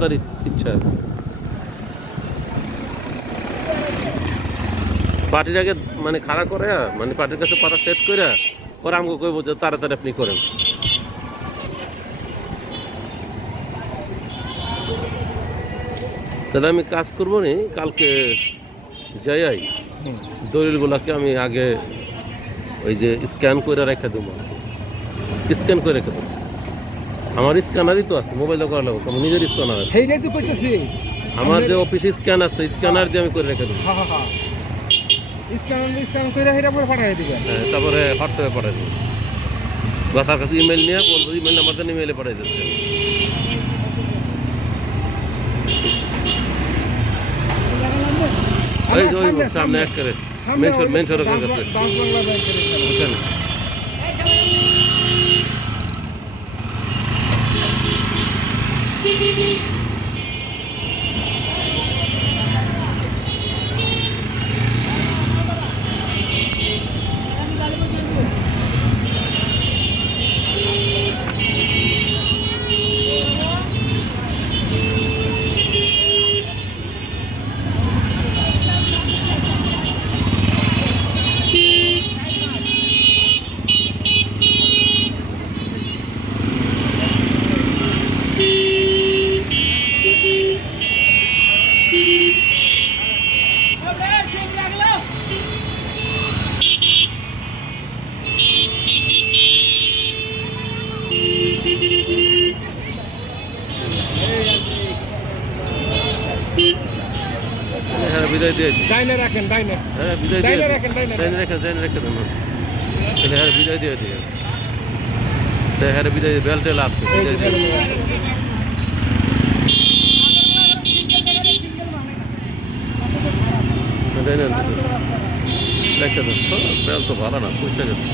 তার ইচ্ছা পার্টির আগে মানে খাড়া করে মানে পার্টির কাছে কথা সেট করে পরে আমাকে কইব যে তাড়াতাড়ি আপনি করেন। দাদা আমি কাজ করবো নি কালকে যাই দলিলগুলোকে আমি আগে ওই যে স্ক্যান করে রেখে দেবো, স্ক্যান করে রেখে দেবো। আমার স্ক্যানারই তো আছে, মোবাইলে করা লাগবে, আমার নিজের স্ক্যানার আছে। সেইটাই তো কইতেছি, আমার যে অফিসে স্ক্যান আছে স্ক্যানার দিয়ে আমি করে রেখে দেবো। স্ক্যান করে হেটা পরে পাঠিয়ে দিবেন। হ্যাঁ, তারপরে হোয়াটসঅ্যাপে পাঠিয়ে দেবো। বা তার কাছে ইমেল নিয়ে বলবো ইমেল নাম্বার দেন, ইমেলে পাঠিয়ে দিচ্ছে। এই যে ওই সামনে এক করে মেন সড়কের কাছে বুঝছেন। হ্যাঁ বিদায় দিয়ে ডাইনে রাখেন, ডাইনে। হ্যাঁ বিদায় দিয়ে ডাইনে রাখেন, ডাইনে রেখে দেন। তাহলে হ্যাঁ বিদায় দিয়ে দিয়ে হ্যাঁ বিদায় বেল টেল আসছে বিদায় দিয়ে রেখে দেন। বেল তো ভালো না, পয়সা গেছে।